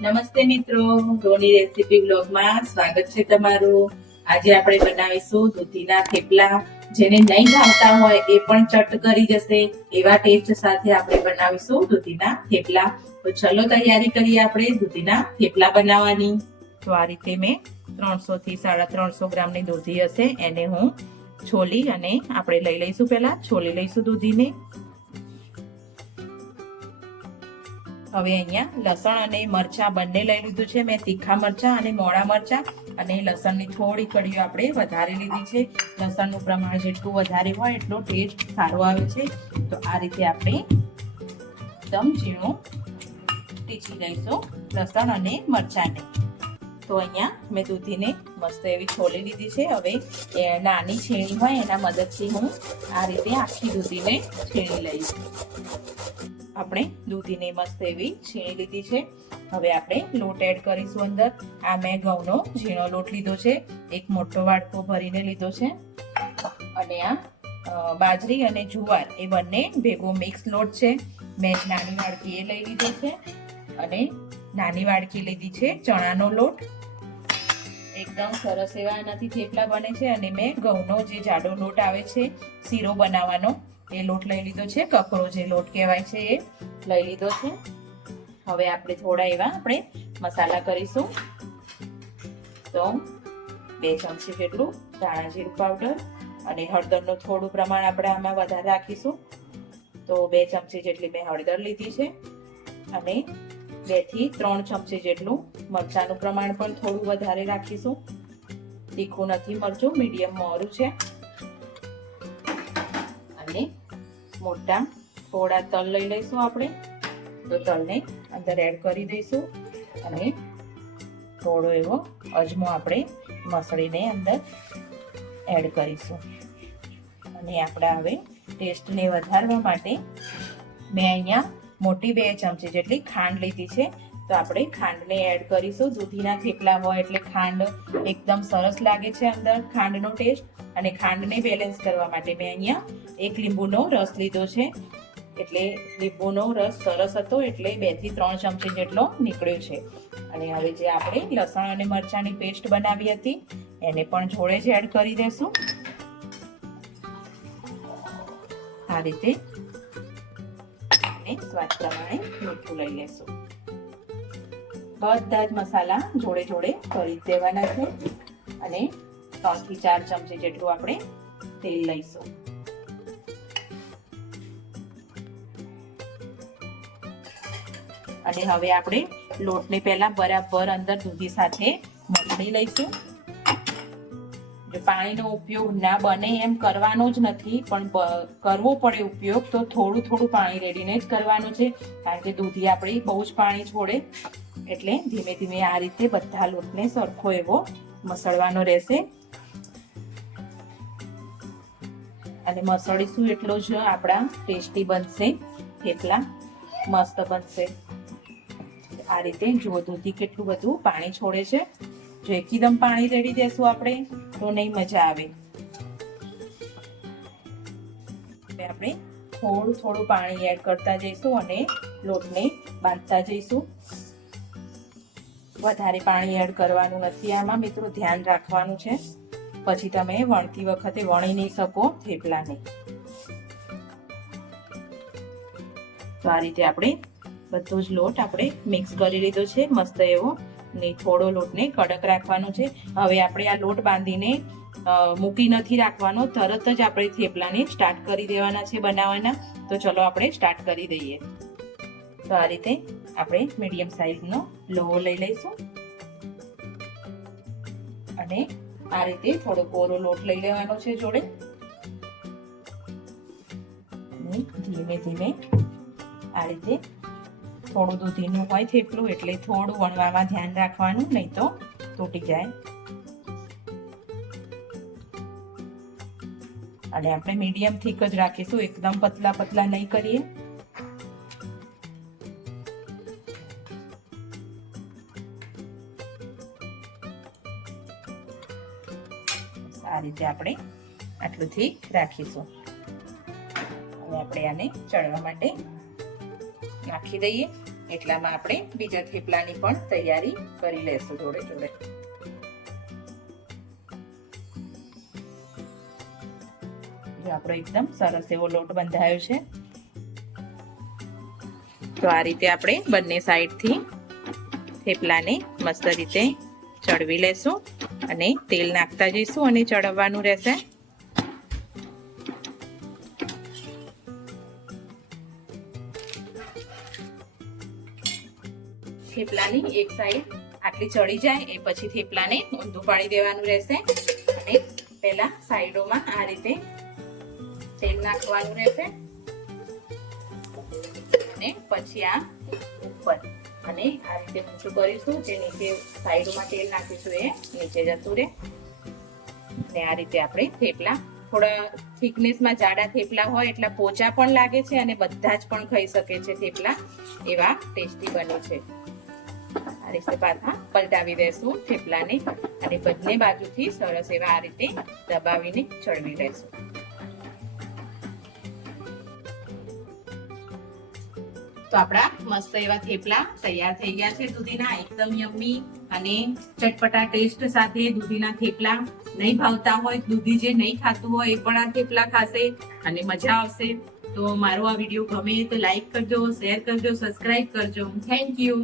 નમસ્તે મિત્રો, રોની રેસીપી બ્લોગમાં સ્વાગત છે તમારું। આજે આપણે બનાવીશું દૂધીના થેપલા। જેને નહીં ભાવતા હોય એ પણ ચટ કરી જશે એવા ટેસ્ટ સાથે આપણે બનાવીશું દૂધીના થેપલા। તો ચલો તૈયારી કરીએ આપણે દૂધીના થેપલા બનાવવાની। તો આ રીતે મેં 300 થી 350 ગ્રામની દૂધી હશે, એને હું છોલી અને આપણે લઈ લઈશું। પહેલા છોલી લઈશું દૂધીને। હવે અહીંયા લસણ અને મરચા બંને લઈ લીધું છે મેં, તીખા મરચા અને મોળા મરચા, અને લસણની થોડી કળીઓ આપણે વધારે લીધી છે। લસણનું પ્રમાણ જેટલું વધારે હોય એટલો ટેસ્ટ સારો આવે છે। તો આ રીતે આપણે એકદમ ઝીણું ટીચી લઈશું લસણ અને મરચાને। તો અહીંયા મેં દૂધીને મસ્ત એવી છોલી લીધી છે। હવે નાની છીણી હોય એના મદદથી હું આ રીતે આખી દૂધીને છીણી લઈશ। આપણે દૂધીને મસ્ત એવી છીણી લીધી છે। હવે આપણે લોટ એડ કરીશું અંદર। આ મેં ઘઉંનો ઝીણો લોટ લીધો છે, એક મોટો વાટકો ભરીને લીધો છે, અને આ બાજરી અને જુવાર એ બંને ભેગો મિક્સ લોટ છે। મેં નાની વાડકી એ લઈ લીધો છે, અને નાની વાડકી લીધી છે ચણાનો લોટ। એકદમ સરસ એવા એનાથી થેપલા બને છે। અને મેં ઘઉંનો જે જાડો લોટ આવે છે શીરો બનાવવાનો એ લોટ લઈ લીધો છે, કકરો જે લોટ કહેવાય છે એ લઈ લીધો છે। હવે આપણે થોડા એવા આપણે મસાલા કરીશું। તો 2 ચમચી જેટલું ધાણા જીરું પાવડર, અને હળદરનું થોડું પ્રમાણ આપણે આમાં વધારે રાખીશું। તો 2 ચમચી જેટલી મેં હળદર લીધી છે, અને 2 થી 3 ચમચી જેટલું મરચાંનું પ્રમાણ પણ થોડું વધારે રાખીશું। તીખું નથી મરચું, મીડિયમ મોરું છે। અને મોટા થોડા તલ લઈ લઈશું આપણે। તો તલને અંદર એડ કરી દઈશું, અને થોડો એવો અજમો આપણે મસળીને અંદર એડ કરીશું। અને આપણે હવે ટેસ્ટને વધારવા માટે મેં અહીંયા મોટી 2 ચમચી જેટલી ખાંડ લીધી છે। તો આપણે ખાંડને એડ કરીશું। દૂધીના થેપલા હોય એટલે ખાંડ એકદમ સરસ લાગે છે અંદર, ખાંડનો ટેસ્ટ। અને ખાંડને બેલેન્સ કરવા માટે મેં અહીંયા 1 લીંબુનો રસ લીધો છે। એટલે લીંબુનો રસ સરસ હતો એટલે 2 થી 3 ચમચી જેટલો નીકળ્યો છે। અને હવે જે આપણે લસણ અને મરચાંની પેસ્ટ બનાવી હતી એને પણ જોડે જ એડ કરી દેશું। આ રીતે સ્વાદ પ્રમાણે મીઠું લઈ લેશું। બધા જ મસાલા જોડે જોડે કરી દેવાના છે, અને 3 થી 4 ચમચી જેટલું આપણે તેલ લઈશું। અને હવે આપણે લોટને પહેલા બરાબર અંદર દૂધી સાથે મસળી લઈશું। જો પાણીનો ઉપયોગ ના બને એમ કરવાનો જ નથી, પણ કરવો પડે ઉપયોગ તો થોડું થોડું પાણી રેડીને જ કરવાનું છે, કારણ કે દૂધી આપણી બહુ જ પાણી છોડે। એટલે ધીમે ધીમે આ રીતે બધા લોટને સરખો એવો મસળવાનો રહેશે। અને મસળીશું એટલો જ આપણા ટેસ્ટી બનશે, થેપલા મસ્ત બનશે। આ રીતે જુઓ દૂધી કેટલું બધું પાણી છોડે છે। જો એકદમ પાણી રેડી દેશું આપણે તો નહીં મજા આવે। હવે આપણે થોડું થોડું પાણી એડ કરતા જઈશું અને લોટને બાંધતા જઈશું। વધારે પાણી એડ કરવાનું નથી આમાં મિત્રો, ધ્યાન રાખવાનું છે, પછી તમે વણતી વખતે વણી નહીં શકો થેપલાને। તો આ રીતે આપણે બધો જ લોટ આપણે મિક્સ કરી લીધો છે મસ્ત એવો, ને થોડો લોટને કડક રાખવાનો છે। હવે આપણે આ લોટ બાંધીને મૂકી નથી રાખવાનો, તરત જ આપણે થેપલાને સ્ટાર્ટ કરી દેવાના છે બનાવવાના। તો ચલો આપણે સ્ટાર્ટ કરી દઈએ। તો આ રીતે આપણે મીડિયમ સાઈઝનો લોહો લઈ લઈશું, અને આ રીતે થોડો કોરો લોટ લઈ લેવાનો છે જોડે। ધીમે ધીમે આ રીતે થોડું દૂધીનું હોય થેપલું એટલે થોડું વણવામાં ધ્યાન રાખવાનું, નહીં તો તૂટી જાય। અને આપણે મીડિયમ થીક જ રાખીશું, એકદમ પતલા પતલા નહીં કરીએ। આ રીતે આપણે આટલું થીક રાખીશું। હવે આપણે આને ચડવા માટે નાખી દઈએ। એટલામાં આપણે બીજા થેપલાની પણ તૈયારી કરી લેશું જોડે જોડે. જો આપણો એકદમ સરસ એવો લોટ બંધાયો છે. તો આ રીતે આપણે બંને સાઈડથી થેપલાને મસ્ત રીતે ચડવી લેશું અને તેલ નાખતા જઈશું અને ચડવવાનું રહેશે. થેપલાની એક સાઈડ આટલી ચડી જાય એ પછી થેપલાને ઊંધું પાડી દેવાનું રહેશે અને પહેલા સાઈડોમાં આ રીતે તેલ નાખવાનું રહેશે અને પછી આ ઉપર અને આ રીતે ઊંચું કરીશું. જે નીચે સાઈડમાં તેલ નાખીશું એ નીચે જતું રહે. અને આ રીતે આપણે થેપલા થોડા થિકનેસમાં જાડા થેપલા હોય એટલા પોચા પણ લાગે છે અને બધા જ પણ ખાઈ શકે છે થેપલા, એવા ટેસ્ટી બને છે. આ રીતે પાછા પલટાવી દેશું થેપલાને અને બંને બાજુથી સરસ એવા આ રીતે દબાવીને ચડવી લેશું. તો આપણા મસ્ત એવા થેપલા તૈયાર થઈ ગયા છે દૂધીના, એકદમ યમ્મી અને ચટપટા ટેસ્ટ સાથે. દૂધીના થેપલા નહીં ભાવતા હોય, દૂધી જે નહીં ખાતું હોય એ પણ આ થેપલા ખાશે અને મજા આવશે. તો મારો આ વિડીયો ગમે તો લાઈક કરજો, શેર કરજો, સબસ્ક્રાઇબ કરજો. Thank you.